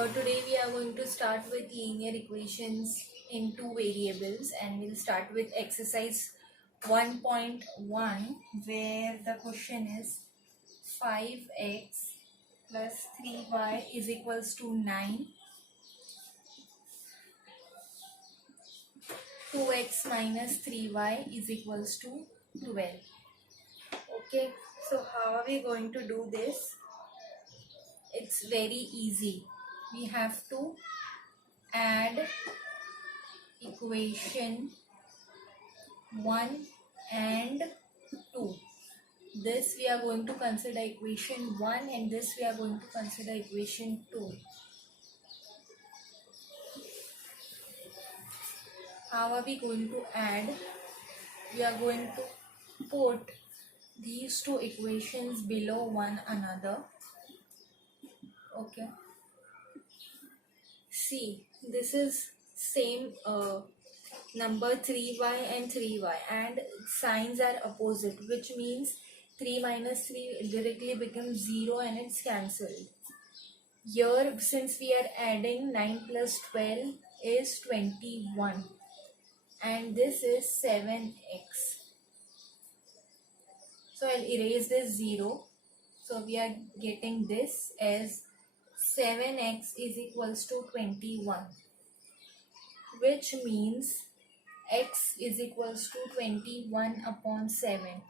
Today we are going to start with linear equations in two variables, and we'll start with exercise 1.1 where the question is 5x plus 3y is equals to 9, 2x minus 3y is equals to 12. Okay, so how are we going to do this? It's very easy. We have to add equation 1 and 2. This we are going to consider equation 1 and this we are going to consider equation 2. How are we going to add? We are going to put these two equations below one another. Okay. See, this is same number 3y and 3y, and signs are opposite, which means 3 minus 3 directly becomes 0 and it's cancelled. Here, since we are adding 9 plus 12 is 21 and this is 7x. So I'll erase this 0. So we are getting this as 7x is equals to 21, which means x is equals to 21 upon 7,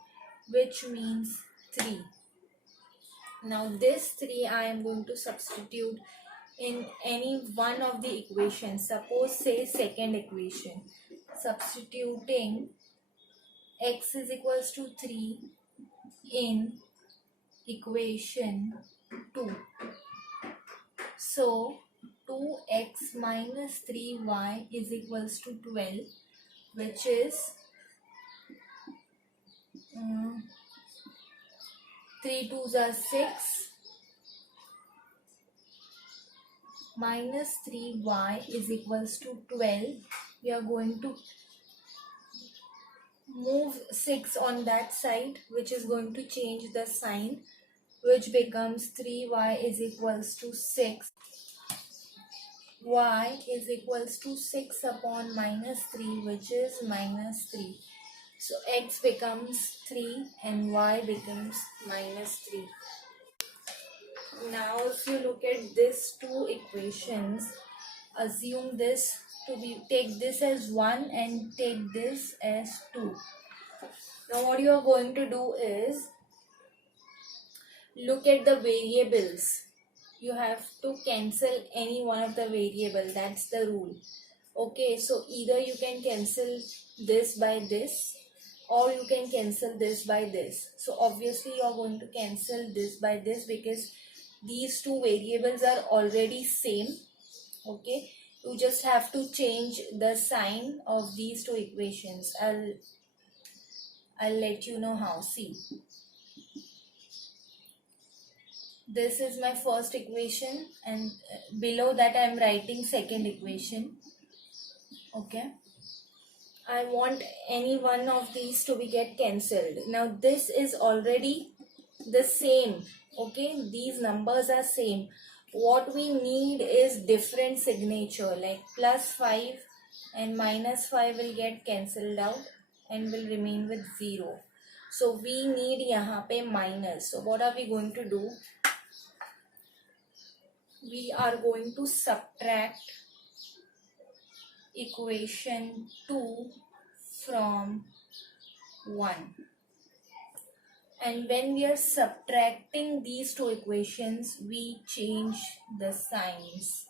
which means 3. Now this 3 I am going to substitute in any one of the equations. Suppose say second equation. Substituting x is equals to 3 in equation 2. So 2x minus 3y is equals to 12, which is 3 2s are 6 minus 3y is equals to 12. We are going to move 6 on that side, which is going to change the sign, which becomes 3y is equals to 6. Y is equals to 6 upon minus 3, which is minus 3. So x becomes 3 and y becomes minus 3. Now if you look at these two equations, assume this to be, take this as 1 and take this as 2. Now what you are going to do is, look at the variables. You have to cancel any one of the variable. That's the rule. Okay, so either you can cancel this by this or you can cancel this by this. So obviously you are going to cancel this by this because these two variables are already same. Okay, you just have to change the sign of these two equations. I'll let you know how. See, this is my first equation and below that I am writing second equation. Okay, I want any one of these to be get cancelled. Now this is already the same. Okay, these numbers are same. What we need is different signature, like plus 5 and minus 5 will get cancelled out and will remain with 0. So we need yahan pe minus. So what are we going to do? We are going to subtract equation 2 from 1. And when we are subtracting these two equations, we change the signs.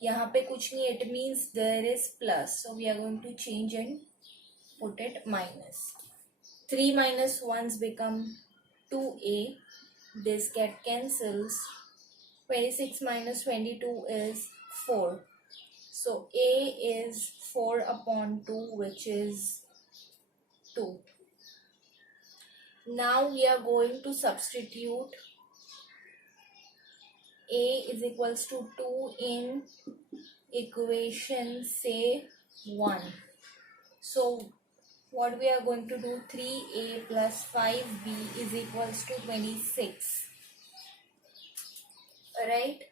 Yahan pe kuch nahi, it means there is plus. So we are going to change and put it minus. 3 minus 1s become 2a. This get cancels. 26 minus 22 is 4. So a is 4 upon 2, which is 2. Now we are going to substitute a is equals to 2 in equation say 1. So what we are going to do, 3a plus 5b is equals to 26. Alright.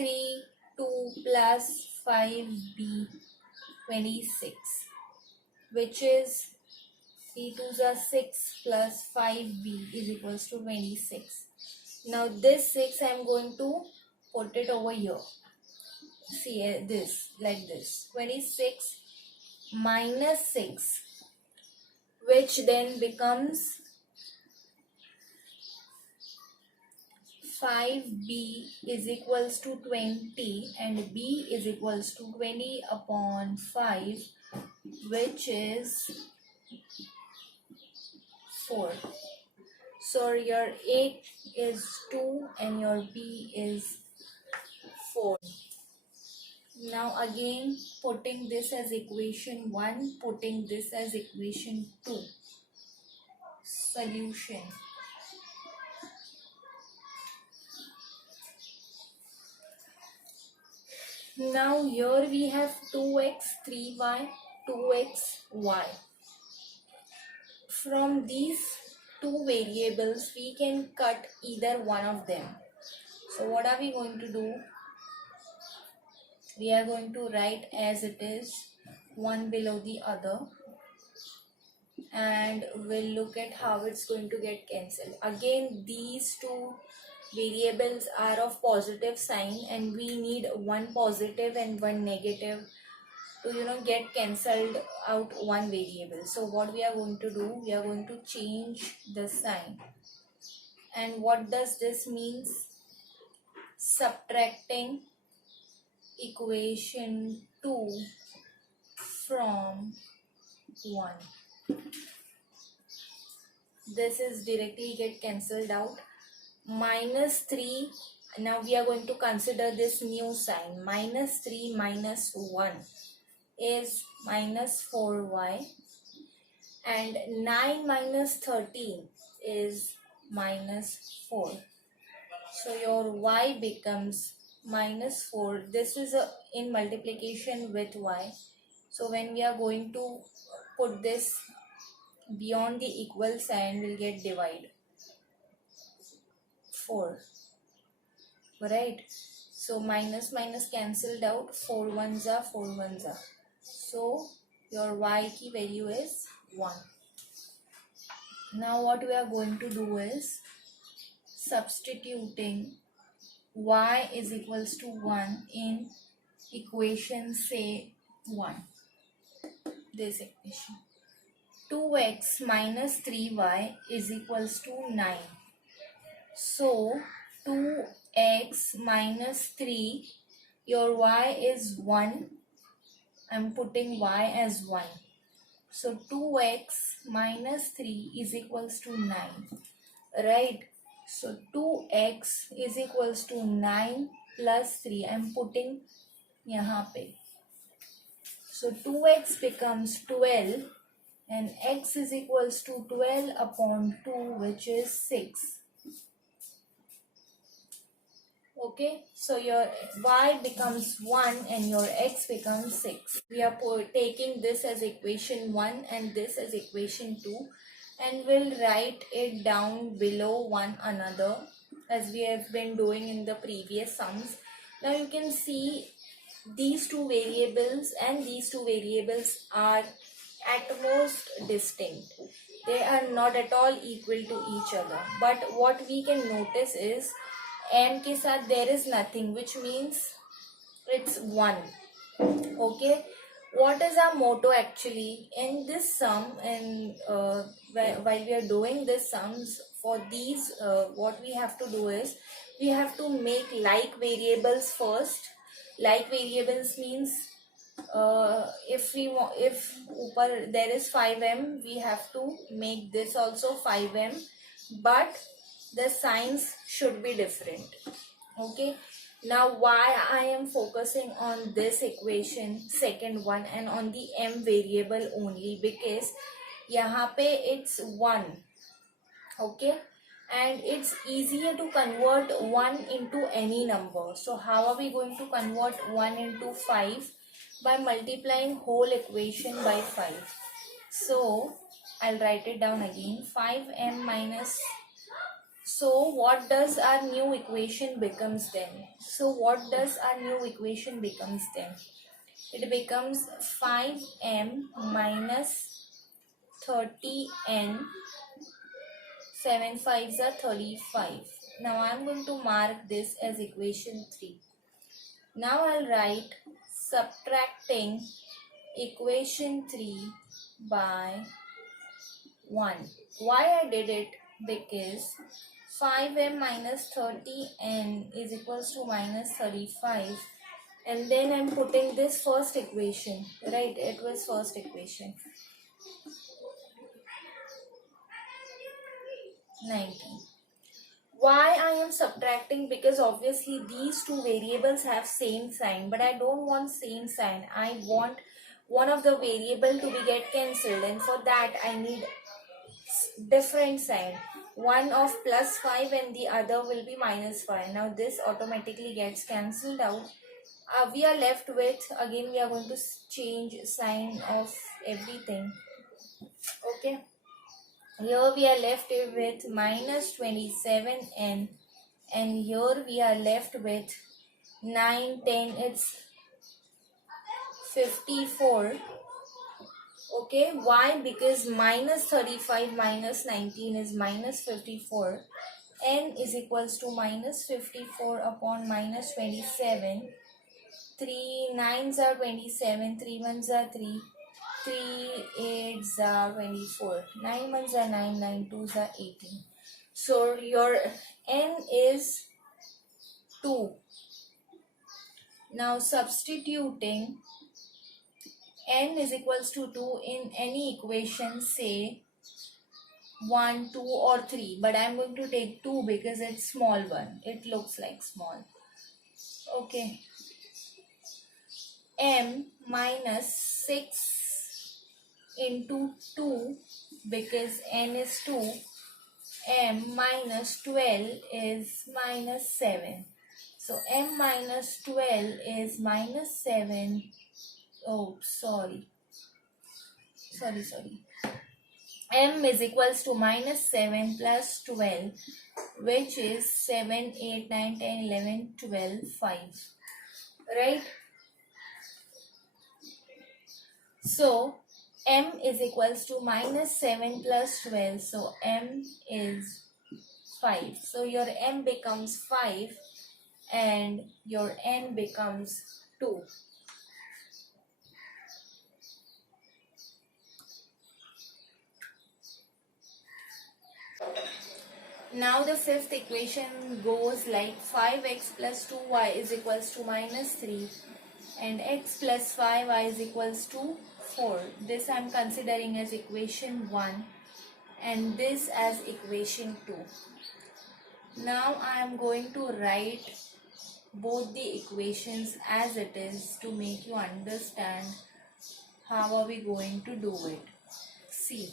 3 2 plus 5b 26, which is 3 2s are 6 plus 5b is equals to 26. Now this 6 I am going to put it over here. See this, like this, 26 minus 6, which then becomes 5b is equals to 20 and b is equals to 20 upon 5, which is 4. So your A is 2 and your B is 4. Now again putting this as equation 1, putting this as equation 2. Solution. Now here we have 2x, 3y, 2x, y. From these two variables we can cut either one of them. So what are we going to do? We are going to write as it is, one below the other, and we'll look at how it's going to get cancelled. Again, these two variables are of positive sign and we need one positive and one negative to get cancelled out one variable. So what we are going to do, we are going to change the sign. And what does this means? Subtracting equation 2 from 1. This is directly get cancelled out. Minus 3, now we are going to consider this new sign. Minus 3 minus 1 is minus 4y, and 9 minus 13 is minus 4. So your y becomes minus 4. This is in multiplication with y. So when we are going to put this beyond the equal sign, we'll get divide 4, right? So minus minus cancelled out, 4 ones are 4 ones are. So your y key value is 1. Now what we are going to do is substituting y is equals to 1 in equation say 1. This equation, 2x minus 3y is equals to 9. So 2x minus 3, your y is 1. I'm putting y as 1. So 2x minus 3 is equals to 9. Right? So 2x is equals to 9 plus 3. I'm putting यहाँ पे. So 2x becomes 12 and x is equals to 12 upon 2, which is 6. Okay, so your y becomes 1 and your x becomes 6. We are taking this as equation 1 and this as equation 2, and we'll write it down below one another as we have been doing in the previous sums. Now you can see these two variables and these two variables are at most distinct. They are not at all equal to each other. But what we can notice is m के साथ there is nothing, which means it's 1. Okay, what is our motto actually in this sum? And while we are doing this sums for these, what we have to do is we have to make like variables first. Like variables means if ऊपर there is 5m, we have to make this also 5m, but the signs should be different. Okay, now why I am focusing on this equation, second one, and on the m variable only? Because यहाँ पे it's 1. Okay, and it's easier to convert 1 into any number. So how are we going to convert 1 into 5? By multiplying whole equation by 5. So I'll write it down again. 5m minus So what does our new equation becomes then? It becomes 5m minus 30n, 7 5s are 35. Now I am going to mark this as equation 3. Now I'll write subtracting equation 3 by 1. Why I did it? Because 5m minus 30n is equals to minus 35, and then I'm putting this first equation, right? It was first equation 19. Why I am subtracting? Because obviously these two variables have same sign, but I don't want same sign. I want one of the variable to be get cancelled, and for that I need different sign. One of plus 5 and the other will be minus 5. Now this automatically gets cancelled out. We are left with, again we are going to change sign of everything. Okay. Here we are left with minus 27n, and here we are left with 9, 10, it's 54. Okay, why? Because minus 35 minus 19 is minus 54. N is equals to minus 54 upon minus 27. 3 9s are 27, 3 1s are 3, 3 8s are 24, 9 1s are 9, 9 2s are 18. So your N is 2. Now substituting N is equals to 2 in any equation, say 1, 2 or 3, but I am going to take 2 because it's small one. It looks like small. Okay. M minus 6 into 2, because N is 2. M minus 12 is minus 7. So M minus 12 is minus 7. Oh, sorry. M is equals to minus 7 plus 12, which is 7, 8, 9, 10, 11, 12, 5. Right? So M is equals to minus 7 plus 12. So M is 5. So your M becomes 5 and your N becomes 2. Now the fifth equation goes like 5x plus 2y is equals to minus 3 and x plus 5y is equals to 4. This I am considering as equation 1 and this as equation 2. Now I am going to write both the equations as it is to make you understand how are we going to do it. See,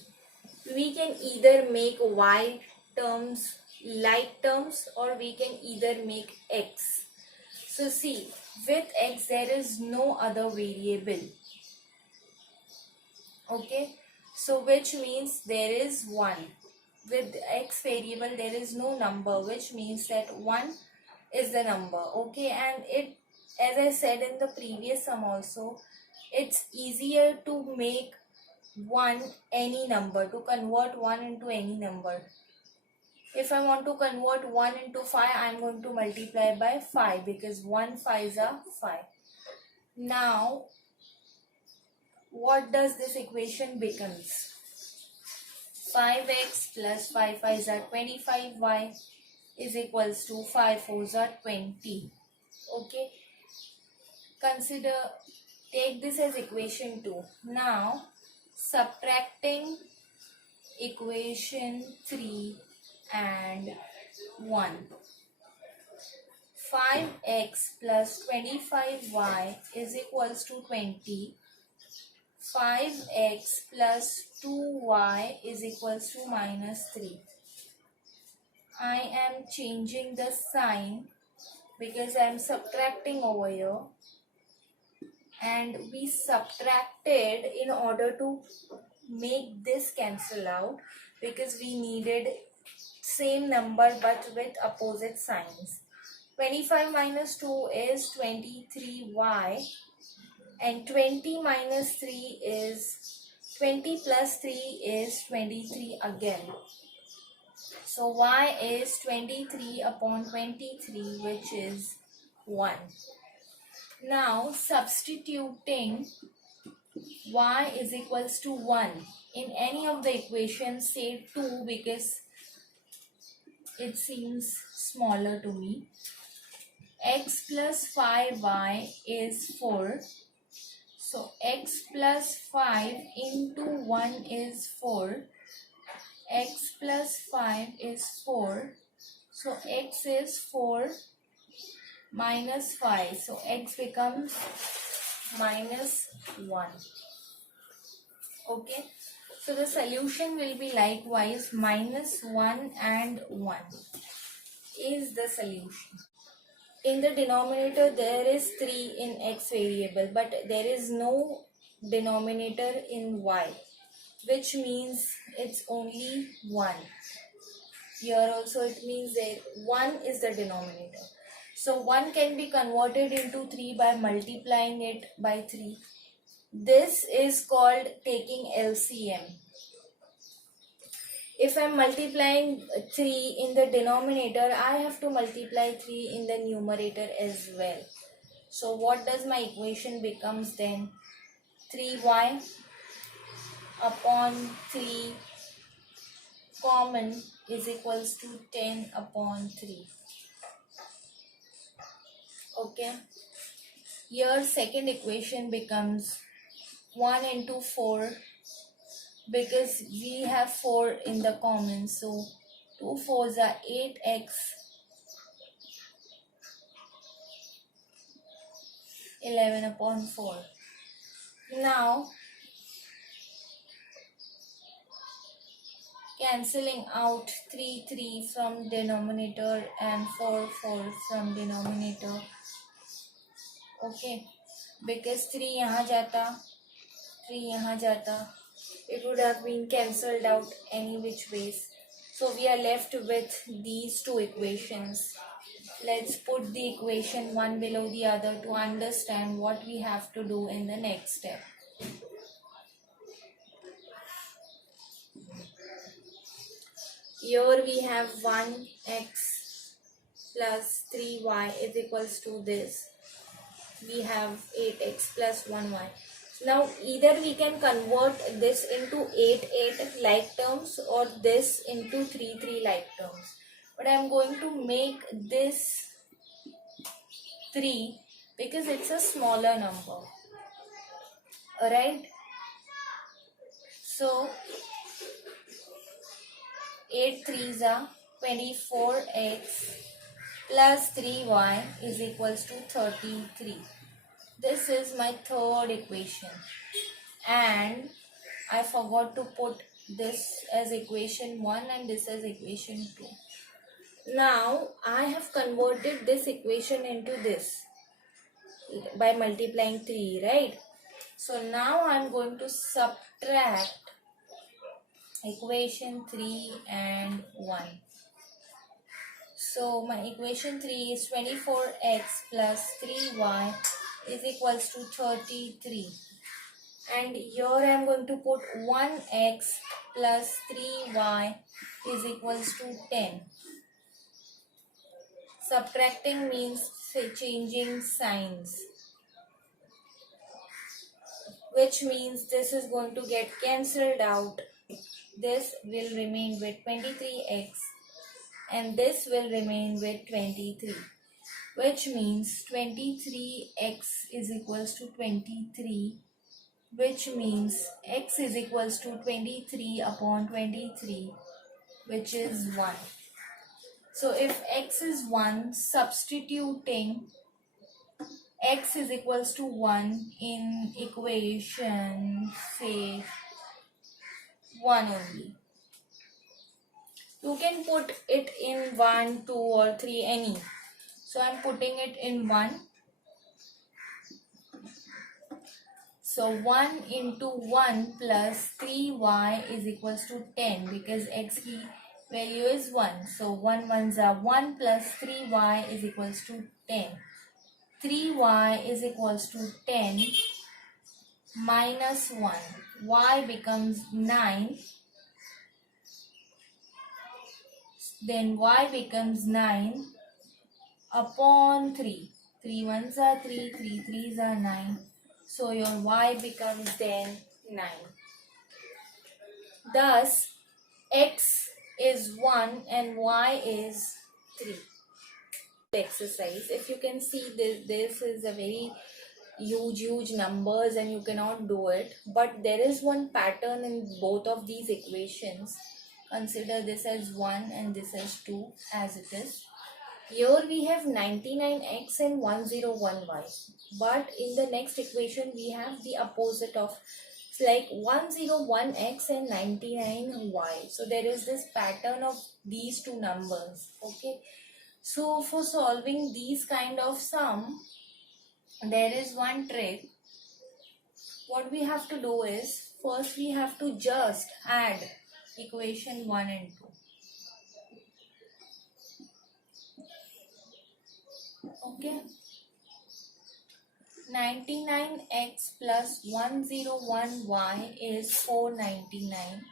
we can either make y terms like terms or we can either make x. So see, with x there is no other variable. Okay, so which means there is 1. With x variable there is no number, which means that 1 is the number. Okay, and it, as I said in the previous sum also, it's easier to make 1 any number, to convert 1 into any number. If I want to convert 1 into 5, I am going to multiply by 5 because 1 5s are 5. Now, what does this equation becomes? 5x plus 5 5s are 25y is equals to 5 4s are 20. Okay. Take this as equation 2. Now, subtracting equation 3 and 1. 5x plus 25y is equals to 20. 5x plus 2y is equals to minus 3. I am changing the sign because I am subtracting over here, and we subtracted in order to make this cancel out because we needed same number but with opposite signs. 25 minus 2 is 23y, and 20 minus 3 is 20 plus 3 is 23 again. So y is 23 upon 23, which is 1. Now substituting y is equals to 1 in any of the equations, say 2 because it seems smaller to me. X plus 5y is 4. So x plus 5 into 1 is 4. X plus 5 is 4. So x is 4 minus 5. So x becomes minus 1. Okay. So the solution will be likewise minus 1 and 1 is the solution. In the denominator there is 3 in x variable, but there is no denominator in y, which means it's only 1. Here also it means that 1 is the denominator. So 1 can be converted into 3 by multiplying it by 3. This is called taking LCM. If I am multiplying 3 in the denominator, I have to multiply 3 in the numerator as well. So what does my equation becomes then? 3y upon 3 common is equals to 10 upon 3. Okay. Here second equation becomes 1 into 4, because we have 4 in the common. So 2 4s are 8x, 11 upon 4. Now cancelling out 3 3 from denominator and 4 4 from denominator. Okay, because 3 यहाँ जाता, 3 यहाँ जाता, it would have been cancelled out any which ways. So we are left with these two equations. Let's put the equation one below the other to understand what we have to do in the next step. Here we have 1x plus 3y is equals to this. We have 8x plus 1y. Now either we can convert this into 8 8 like terms or this into 3 3 like terms. But I am going to make this 3 because it's a smaller number. Alright. So 8 3s are 24x plus 3y is equals to 33. This is my third equation, and I forgot to put this as equation 1 and this as equation 2. Now I have converted this equation into this by multiplying 3, right? So now I am going to subtract equation 3 and 1. So my equation 3 is 24x plus 3y is equals to 33. And here I am going to put 1x plus 3y is equals to 10. Subtracting means changing signs, which means this is going to get cancelled out. This will remain with 23x and this will remain with 23, which means 23x is equals to 23, which means x is equals to 23 upon 23, which is 1. So if x is 1, substituting x is equals to 1 in equation, say 1 only. You can put it in 1, 2 or 3, any. So I am putting it in 1. So 1 into 1 plus 3y is equals to 10 because x की value is 1. So 1 ones are 1 plus 3y is equals to 10. 3y is equals to 10 minus 1. Y becomes 9. Then y becomes 9 upon 3. 3 ones are 3, 3 threes are 9. So your y becomes then 9. Thus, x is 1 and y is 3. Exercise. If you can see this is a very huge numbers and you cannot do it. But there is one pattern in both of these equations. Consider this as 1 and this as 2 as it is. Here we have 99x and 101y. But in the next equation we have the opposite of, it's like 101x and 99y. So there is this pattern of these two numbers. Okay. So for solving these kind of sum, there is one trick. What we have to do is, first we have to just add equation 1 and 2. Okay. 99x plus 101y is 499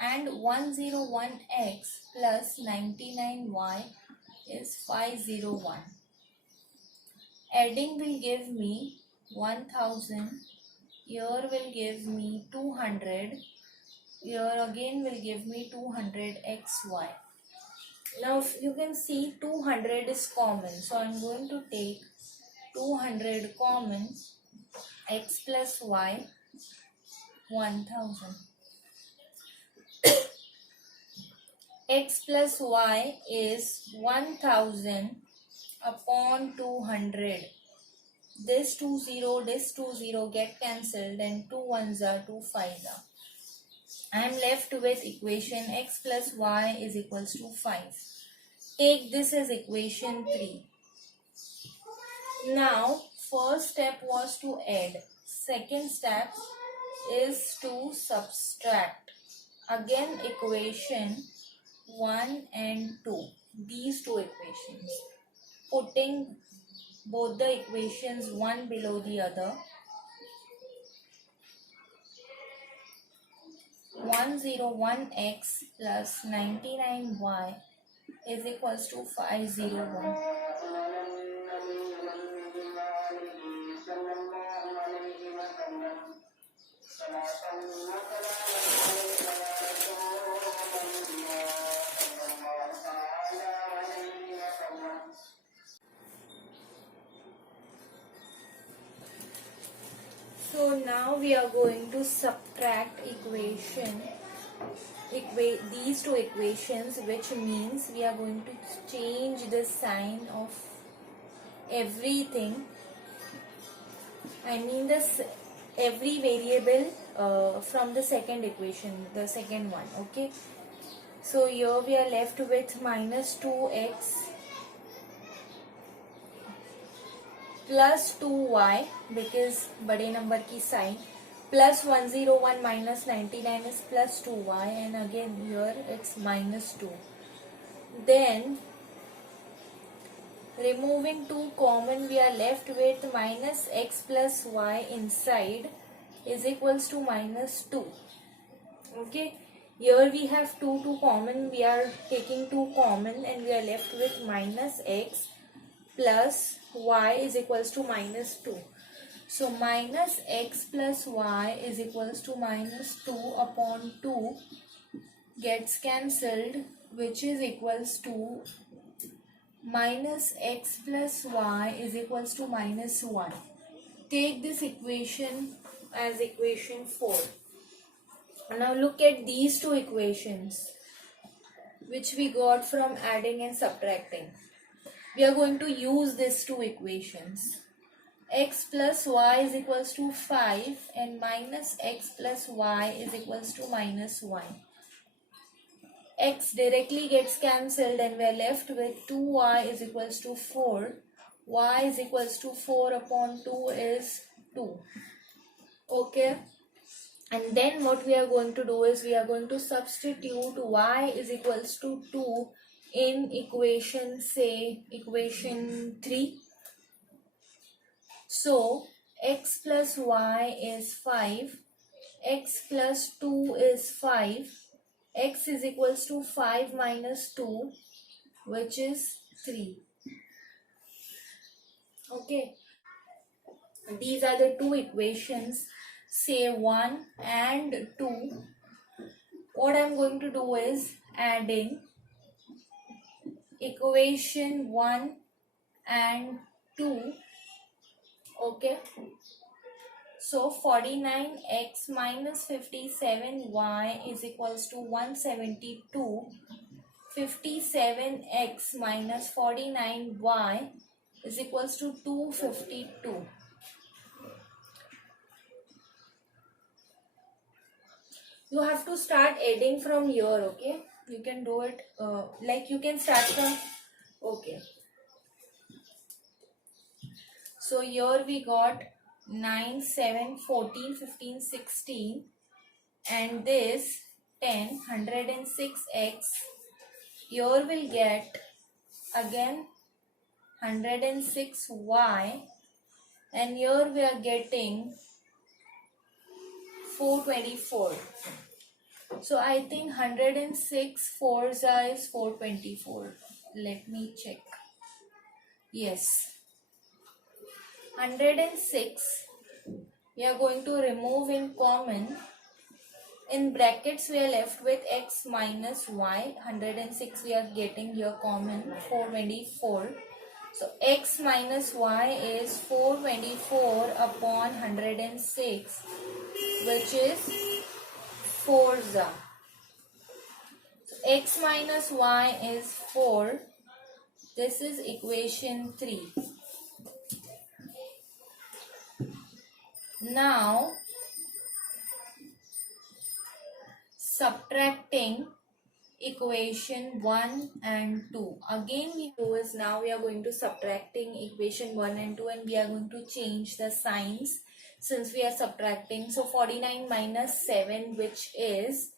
and 101x plus 99y is 501. Adding will give me 1000. Here will give me 200. Here again will give me 200xy. Now if you can see 200 is common. So I am going to take 200 common. X plus y 1000. X plus y is 1000 upon 200. This 20 get cancelled and 2 ones are 2 5s are. I am left with equation x plus y is equals to 5. Take this as equation 3. Now first step was to add. Second step is to subtract. Again equation 1 and 2. These two equations. Putting both the equations one below the other. 101x plus 99y is equals to 501. So now we are going to subtract these two equations, which means we are going to change the sign of everything. I mean this every variable from the second equation, the second one. Okay. So here we are left with minus 2x plus 2y because बड़े number की sign, plus 101 minus 99 is plus 2y, and again here it's minus 2. Then removing 2 common, we are left with minus x plus y inside is equals to minus 2. Okay, here we have 2 common, we are taking 2 common and we are left with minus x plus y is equals to minus 2. So minus x plus y is equals to minus 2 upon 2 gets cancelled, which is equals to minus x plus y is equals to minus 1. Take this equation as equation 4. Now look at these two equations which we got from adding and subtracting. We are going to use these two equations. X plus y is equals to 5 and minus x plus y is equals to minus 1. X directly gets cancelled and we are left with 2y is equals to 4. Y is equals to 4 upon 2 is 2. Okay. And then what we are going to do is we are going to substitute y is equals to 2 in equation, say equation 3. So x plus y is 5, x plus 2 is 5, x is equals to 5 minus 2, which is 3. Okay, these are the two equations, say 1 and 2. What I'm going to do is adding equation 1 and 2. Okay, so 49x minus 57y is equals to 172. 57x minus 49y is equals to 252. You have to start adding from here. Okay, you can do it like you can start from, okay, so here we got 9, 7, 14, 15, 16, and this 10, 106x. Here we'll get again 106y, and here we are getting 424. So I think 106 fours is 424. Let me check. Yes, 106 we are going to remove in common. In brackets we are left with x minus y. 106 we are getting here common, 424. So x minus y is 424 upon 106, which is 4. So x minus y is 4. This is equation 3. Now subtracting equation 1 and 2. Again we do is now we are going to subtracting equation 1 and 2, and we are going to change the signs since we are subtracting. So 49 minus 7, which is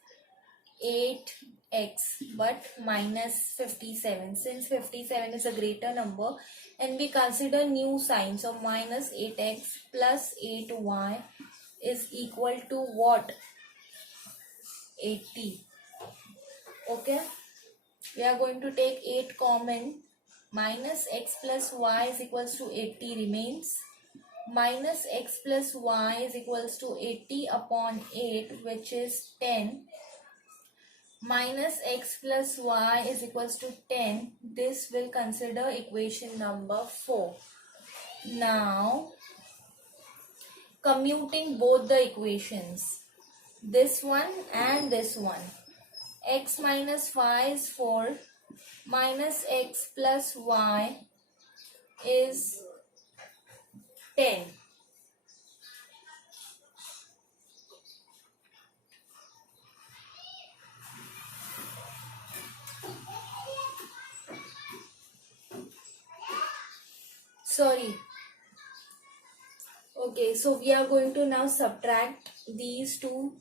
8x, but minus 57, since 57 is a greater number and we consider new sign, so minus 8x plus 8y is equal to what? 80. Okay, we are going to take 8 common. Minus x plus y is equals to 80 remains. Minus x plus y is equals to 80 upon 8, which is 10. Minus x plus y is equals to 10. This will consider equation number 4. Now commuting both the equations, this one and this one. X minus 5 is 4, minus x plus y is 10. Sorry. Okay, so we are going to now subtract these two.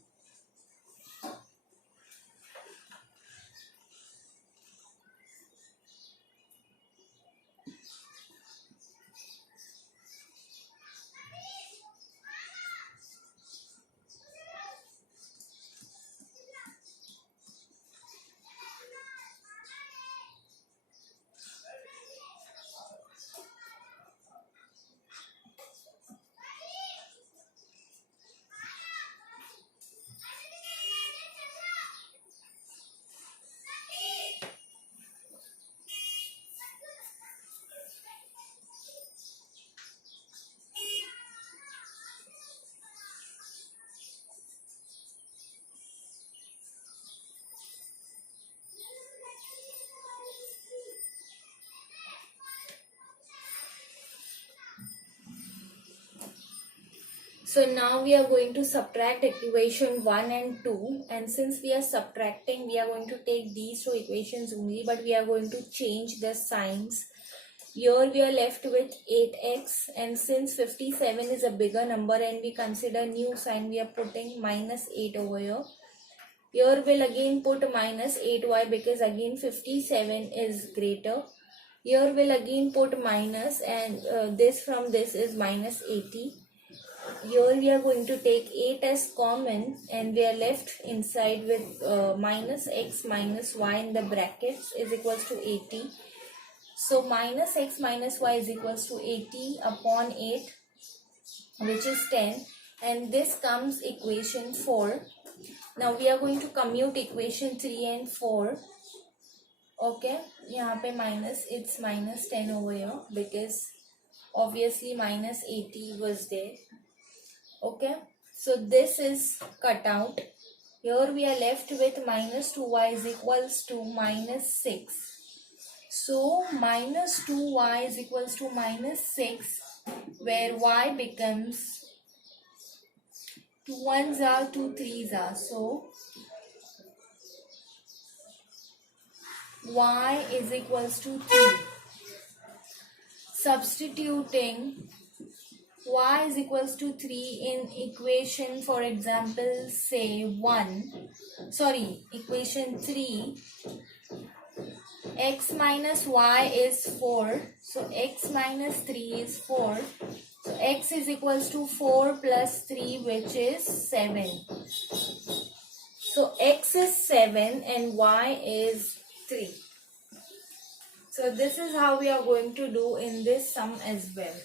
So now we are going to subtract equation 1 and 2, and since we are subtracting, we are going to take these two equations only, but we are going to change the signs. Here we are left with 8x, and since 57 is a bigger number and we consider new sign, we are putting minus 8 over here. Here we'll again put minus 8y because again 57 is greater. Here we'll again put minus, and this from this is minus 80. Here we are going to take 8 as common, and we are left inside with minus x minus y in the brackets is equals to 80. So minus x minus y is equals to 80 upon 8, which is 10, and this comes equation 4. Now we are going to commute equation 3 and 4. Okay, यहाँ पे minus, it's minus 10 over here because obviously minus 80 was there. Okay, so this is cut out. Here we are left with minus 2y is equals to minus 6. So minus 2y is equals to minus 6, where y becomes 2 1s are 2 3s are. So y is equals to 3. Substituting y is equals to 3 in equation, for example, say equation 3, x minus y is 4. So x minus 3 is 4. So x is equals to 4 plus 3, which is 7. So x is 7 and y is 3. So this is how we are going to do in this sum as well.